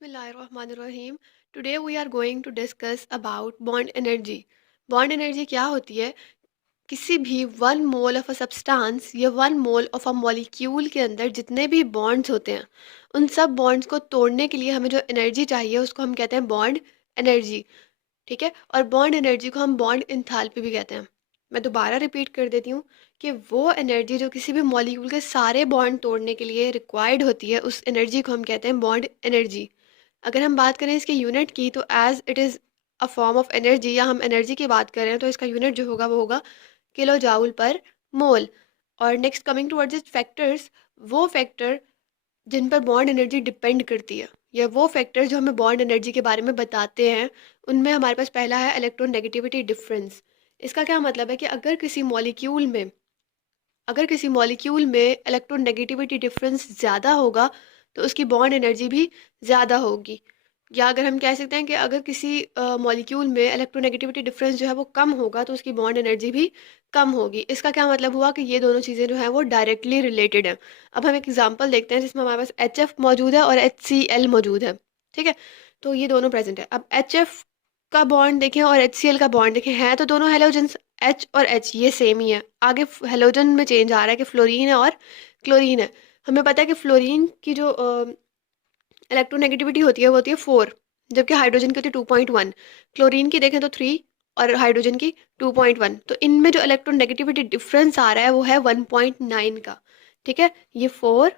बिस्मिल्लाहिर्रहमानिर्रहीम। Today we are going to discuss about bond energy. Bond energy क्या होती है? किसी भी one mole of a substance या one mole of a molecule के अंदर जितने भी बॉन्ड्स होते हैं, उन सब बॉन्ड्स को तोड़ने के लिए हमें जो एनर्जी चाहिए उसको हम कहते हैं बॉन्ड एनर्जी। ठीक है, और बॉन्ड एनर्जी को हम बॉन्ड इंथैल्पी भी कहते हैं। मैं दोबारा रिपीट कर देती हूँ कि वो एनर्जी जो किसी भी मॉलिक्यूल के सारे बॉन्ड तोड़ने के लिए रिक्वायर्ड होती है, उस एनर्जी को हम कहते हैं बॉन्ड एनर्जी। अगर हम बात करें इसके यूनिट की, तो as it is a form of energy, या हम एनर्जी की बात करें तो इसका यूनिट जो होगा वो होगा किलो जाउल पर मोल। और next coming towards it factors, वो फैक्टर जिन पर बॉन्ड एनर्जी डिपेंड करती है, या वो फैक्टर जो हमें बॉन्ड एनर्जी के बारे में बताते हैं, उनमें हमारे पास पहला है इलेक्ट्रोनेगेटिविटी डिफरेंस। इसका क्या मतलब है कि अगर किसी मॉलिक्यूल में इलेक्ट्रोनेगेटिविटी डिफरेंस ज़्यादा होगा तो उसकी बॉन्ड एनर्जी भी ज़्यादा होगी। या अगर हम कह सकते हैं कि अगर किसी मॉलिक्यूल में इलेक्ट्रोनेगेटिविटी डिफरेंस जो है वो कम होगा तो उसकी बॉन्ड एनर्जी भी कम होगी। इसका क्या मतलब हुआ कि ये दोनों चीज़ें जो है वो डायरेक्टली रिलेटेड हैं। अब हम एक एग्जांपल देखते हैं जिसमें हमारे पास एच एफ मौजूद है और एच सी एल मौजूद है। ठीक है, तो ये दोनों प्रेजेंट है। अब एच एफ का बॉन्ड देखें और एच सी एल का बॉन्ड देखें, हैं तो दोनों हेलोजन्स, एच और एच ये सेम ही है। आगे हेलोजन में चेंज आ रहा है कि फ्लोरीन है और क्लोरीन है। हमें पता है कि फ्लोरीन की जो इलेक्ट्रोनेगेटिविटी होती है 4, जबकि हाइड्रोजन की होती है 2.1। क्लोरीन की देखें तो 3 और हाइड्रोजन की 2.1। तो इनमें जो इलेक्ट्रोनेगेटिविटी डिफरेंस आ रहा है वो है 1.9 का। ठीक है, ये 4,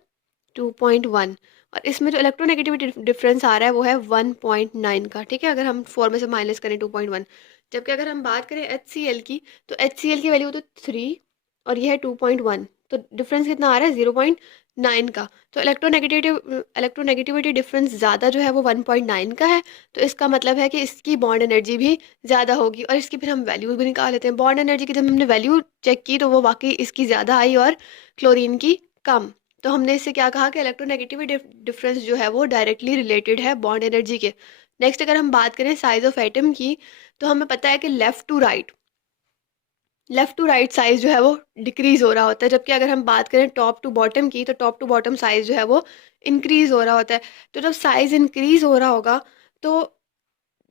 2.1, और इसमें जो इलेक्ट्रोनेगेटिविटी डिफरेंस आ रहा है वो है 1.9 का। ठीक है, अगर हम 4 में से माइनस करें 2.1। जबकि अगर हम बात करें एच सी एल की, तो एच सी एल की वैल्यू तो 3 और ये है 2.1, तो डिफरेंस कितना आ रहा है 0.9 का। तो इलेक्ट्रोनेगेटिविटी डिफरेंस ज़्यादा जो है वो 1.9 का है। तो इसका मतलब है कि इसकी बॉन्ड एनर्जी भी ज़्यादा होगी, और इसकी फिर हम वैल्यू भी निकाल लेते हैं। बॉन्ड एनर्जी की जब हमने वैल्यू चेक की तो वो वाकई इसकी ज़्यादा आई और क्लोरीन की कम। तो हमने इससे क्या कहा कि इलेक्ट्रोनेगेटिविटी डिफरेंस जो है वो डायरेक्टली रिलेटेड है बॉन्ड एनर्जी के। नेक्स्ट अगर हम बात करें साइज ऑफ एटम की, तो हमें पता है कि लेफ़्ट टू राइट साइज़ जो है वो डिक्रीज़ हो रहा होता है, जबकि अगर हम बात करें टॉप टू बॉटम की, तो टॉप टू बॉटम साइज़ जो है वो इंक्रीज़ हो रहा होता है। तो जब साइज़ इंक्रीज़ हो रहा होगा, तो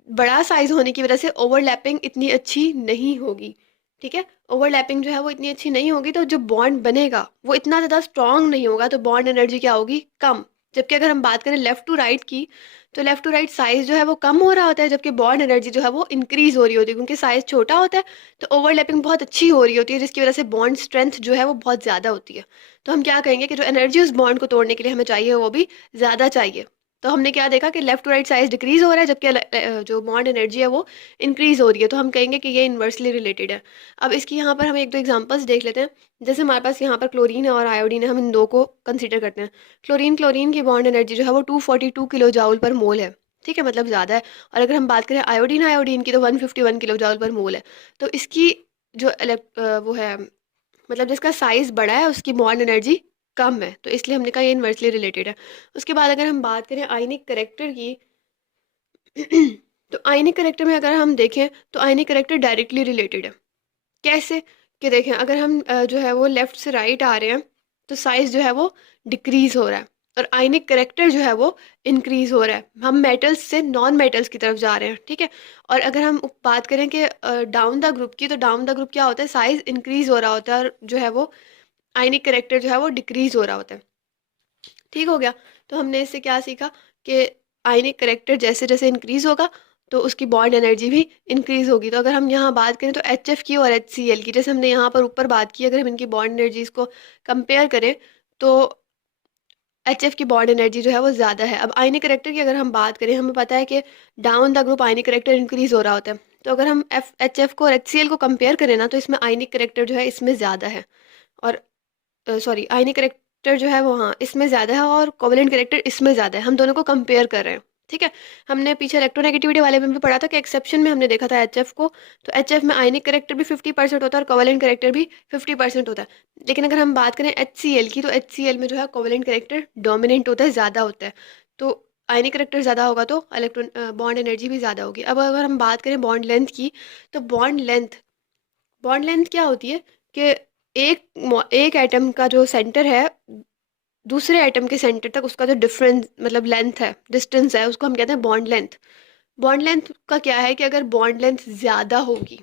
बड़ा साइज़ होने की वजह से ओवरलैपिंग इतनी अच्छी नहीं होगी। ठीक है? ओवरलैपिंग जो है वो इतनी अच्छी नहीं होगी, तो जो बॉन्ड बनेगा वो इतना ज़्यादा स्ट्रॉन्ग नहीं होगा, तो बॉन्ड एनर्जी क्या होगी? कम। जबकि अगर हम बात करें लेफ़्ट टू राइट की, तो लेफ़्ट टू राइट साइज़ जो है वो कम हो रहा होता है, जबकि बॉन्ड एनर्जी जो है वो इंक्रीज़ हो रही होती है, क्योंकि साइज़ छोटा होता है, तो ओवरलैपिंग बहुत अच्छी हो रही होती है, जिसकी वजह से बॉन्ड स्ट्रेंथ जो है वो बहुत ज़्यादा होती है। तो हम क्या कहेंगे कि जो एनर्जी उस बॉन्ड को तोड़ने के लिए हमें चाहिए वो भी ज़्यादा चाहिए। तो हमने क्या देखा कि left to right size decrease हो रहा है, जबकि जो बॉन्ड एनर्जी है वो इंक्रीज हो रही है। तो हम कहेंगे कि ये इन्वर्सली रिलेटेड है। अब इसकी यहाँ पर हम एक दो एग्जांपल्स देख लेते हैं। जैसे हमारे पास यहाँ पर क्लोरीन है और आयोडीन है, हम इन दो को कंसीडर करते हैं। क्लोरीन की बॉन्ड एनर्जी जो है वो 242 किलो जाउल पर मोल है। ठीक है, मतलब ज़्यादा है। और अगर हम बात करें आयोडीन आयोडीन की, तो 151 किलो जाउल पर मोल है। तो इसकी जो वो है, मतलब जिसका साइज़ बड़ा है उसकी बॉन्ड एनर्जी कम है, तो इसलिए हमने कहा ये इन्वर्सली रिलेटेड है। उसके बाद अगर हम बात करें आयनिक करेक्टर की, तो आयनिक करेक्टर में अगर हम देखें तो आयनिक करेक्टर डायरेक्टली रिलेटेड है। कैसे? कि देखें, अगर हम जो है वो लेफ़्ट से राइट आ रहे हैं, तो साइज़ जो है वो डिक्रीज़ हो रहा है, और आयनिक करेक्टर जो है वो इंक्रीज़ हो रहा है। हम मेटल्स से नॉन मेटल्स की तरफ जा रहे हैं। ठीक है, और अगर हम बात करें कि डाउन द ग्रुप की, तो डाउन द ग्रुप क्या होता है, साइज़ इंक्रीज़ हो रहा होता है, और जो है वो आयनिक करेक्टर जो है वो डिक्रीज़ हो रहा होता है। ठीक हो गया। तो हमने इससे क्या सीखा कि आयनिक करेक्टर जैसे जैसे इंक्रीज़ होगा, तो उसकी बॉन्ड एनर्जी भी इंक्रीज़ होगी। तो अगर हम यहाँ बात करें तो एच एफ की और एच सी एल की, जैसे हमने यहाँ पर ऊपर बात की, अगर हम इनकी बॉन्ड एनर्जीज़ को कंपेयर करें, तो एच एफ की बॉन्ड एनर्जी जो है वो ज़्यादा है। अब आयनिक करेक्टर की अगर हम बात करें, हमें पता है कि down the group ionic character increase हो रहा होता है। तो अगर हम एच एफ को और एच सी एल को कंपेयर करें ना, तो इसमें आयनिक करेक्टर जो है इसमें ज़्यादा है, और सॉरी, आयनिक करेक्टर जो है वो, हाँ, इसमें ज़्यादा है, और कोवेलेंट करेक्टर इसमें ज़्यादा है। हम दोनों को कंपेयर कर रहे हैं। ठीक है, हमने पीछे इलेक्ट्रोनेगेटिविटी वाले में भी पढ़ा था कि एक्सेप्शन में हमने देखा था एचएफ को, तो एचएफ में आयनिक करेक्टर भी 50% होता है और कोवेलेंट करेक्टर भी 50% होता है। लेकिन अगर हम बात करें एच सी एल की, तो एच सी एल में जो है कोवेलेंट करेक्टर डोमिनेंट होता है, ज़्यादा होता है। तो आयनिक करेक्टर ज़्यादा होगा तो इलेक्ट्रॉन बॉन्ड एनर्जी भी ज़्यादा होगी। अब अगर हम बात करें बॉन्ड लेंथ की, तो बॉन्ड लेंथ क्या होती है कि एक एटम का जो सेंटर है दूसरे एटम के सेंटर तक उसका जो डिफरेंस मतलब लेंथ है, डिस्टेंस है, उसको हम कहते हैं बॉन्ड लेंथ। बॉन्ड लेंथ का क्या है कि अगर बॉन्ड लेंथ ज़्यादा होगी,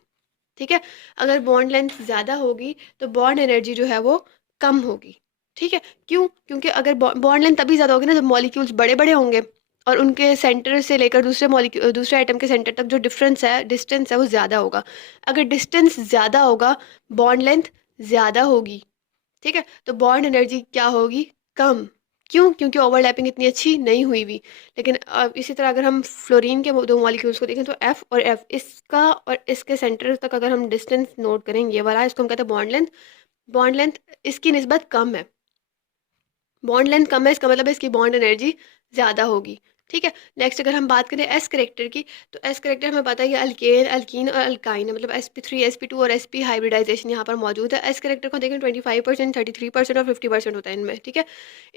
ठीक है, अगर बॉन्ड लेंथ ज़्यादा होगी तो बॉन्ड एनर्जी जो है वो कम होगी। ठीक है, क्यों? क्योंकि अगर बॉन्ड लेंथ तभी ज़्यादा होगी ना जब मॉलिक्यूल्स बड़े बड़े होंगे और उनके सेंटर से लेकर दूसरे आइटम के सेंटर तक जो डिफरेंस है, डिस्टेंस है, वो ज़्यादा होगा। अगर डिस्टेंस ज़्यादा होगा, बॉन्ड लेंथ ज़्यादा होगी। ठीक है, तो बॉन्ड एनर्जी क्या होगी? कम। क्यों? क्योंकि ओवरलैपिंग इतनी अच्छी नहीं हुई हुई। लेकिन इसी तरह अगर हम फ्लोरीन के दो मॉलिक्यूल्स को देखें तो एफ और एफ, इसका और इसके सेंटर तक अगर हम डिस्टेंस नोट करें, ये वाला, इसको हम कहते हैं बॉन्ड लेंथ। बॉन्ड लेंथ इसकी निस्बत कम है। बॉन्ड लेंथ कम है, इसका मतलब है इसकी बॉन्ड एनर्जी ज़्यादा होगी। ठीक है, नेक्स्ट अगर हम बात करें एस करेक्टर की, तो एस करेक्टर हमें पता है कि अल्केन, अल्कीन और अल्काइन है, मतलब sp3 sp2 और sp हाइब्रिडाइजेशन यहाँ पर मौजूद है। एस करेक्टर को देखें 25%, 33% और 50% होता है इनमें। ठीक है,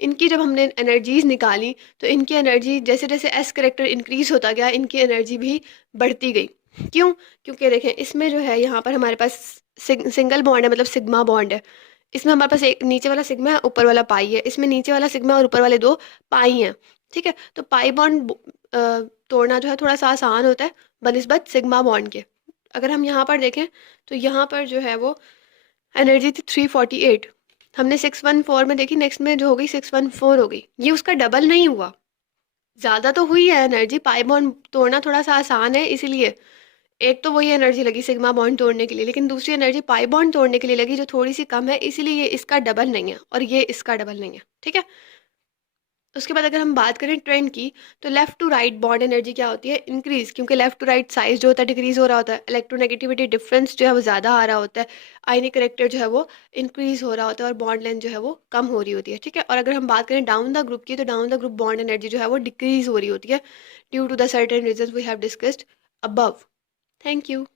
इनकी जब हमने एनर्जीज निकाली तो इनकी एनर्जी जैसे जैसे एस करेक्टर इंक्रीज होता गया, इनकी एनर्जी भी बढ़ती गई। क्यों? क्योंकि देखें इसमें जो है यहाँ पर हमारे पास सिंगल बॉन्ड है, मतलब सिग्मा बॉन्ड है। इसमें हमारे पास एक नीचे वाला सिग्मा है, ऊपर वाला पाई है। इसमें नीचे वाला सिग्मा और ऊपर वाले दो पाई हैं। ठीक है, तो पाई बॉन्ड तोड़ना जो है थोड़ा सा आसान होता है बनिस्बत सिग्मा बॉन्ड के। अगर हम यहाँ पर देखें तो यहाँ पर जो है वो एनर्जी थी 348, हमने 614 में देखी, नेक्स्ट में जो हो गई 614 हो गई। ये उसका डबल नहीं हुआ, ज़्यादा तो हुई है एनर्जी। पाई बॉन्ड तोड़ना थोड़ा सा आसान है, इसीलिए एक तो वही एनर्जी लगी सिग्मा बॉन्ड तोड़ने के लिए, लेकिन दूसरी एनर्जी पाई बॉन्ड तोड़ने के लिए लगी जो थोड़ी सी कम है, इसीलिए ये इसका डबल नहीं है और ये इसका डबल नहीं है। ठीक है, उसके बाद अगर हम बात करें ट्रेंड की, तो left to right bond energy क्या होती है? इंक्रीज, क्योंकि लेफ्ट टू राइट साइज जो होता है डिक्रीज हो रहा होता है, इलेक्ट्रोनेगेटिविटी डिफरेंस जो है वो ज़्यादा आ रहा होता है, आयनिक करेक्टर जो है वो इंक्रीज हो रहा होता है और बॉन्ड लेंथ जो है वो कम हो रही होती है। ठीक है, और अगर हम बात करें डाउन द ग्रुप की, तो down the group bond energy जो है वो डिक्रीज हो रही होती है due to the certain reason we have discussed above. Thank you.